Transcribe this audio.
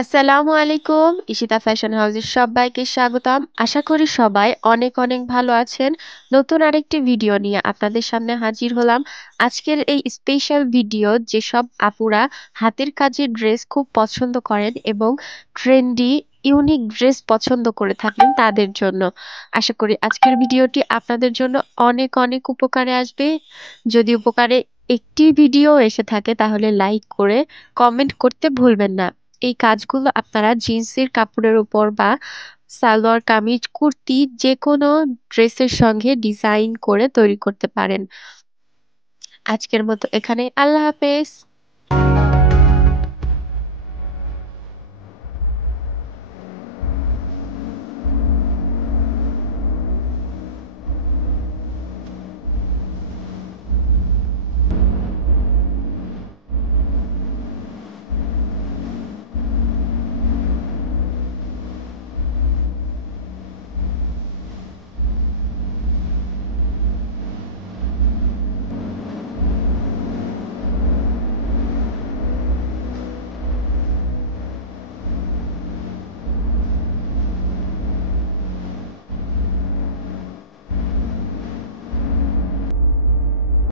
আসসালামু আলাইকুম। ঈশিতা ফ্যাশন হাউসের সবাইকে স্বাগতম। আশা করি সবাই অনেক অনেক ভালো আছেন। নতুন আরেকটি ভিডিও নিয়ে আপনাদের সামনে হাজির হলাম। আজকের এই স্পেশাল ভিডিও যেসব আপুরা হাতের কাজের ড্রেস খুব পছন্দ করেন এবং ট্রেন্ডি ইউনিক ড্রেস পছন্দ করে থাকেন তাদের জন্য। আশা করি আজকের ভিডিওটি আপনাদের জন্য অনেক অনেক উপকারে আসবে। যদি উপকারে একটি ভিডিও এসে থাকে তাহলে লাইক করে কমেন্ট করতে ভুলবেন না। এই কাজগুলো আপনারা জিন্সের কাপড়ের উপর বা সালোয়ার কামিজ কুর্তি যে কোনো ড্রেসের সঙ্গে ডিজাইন করে তৈরি করতে পারেন। আজকের মতো এখানে, আল্লাহ হাফেজ।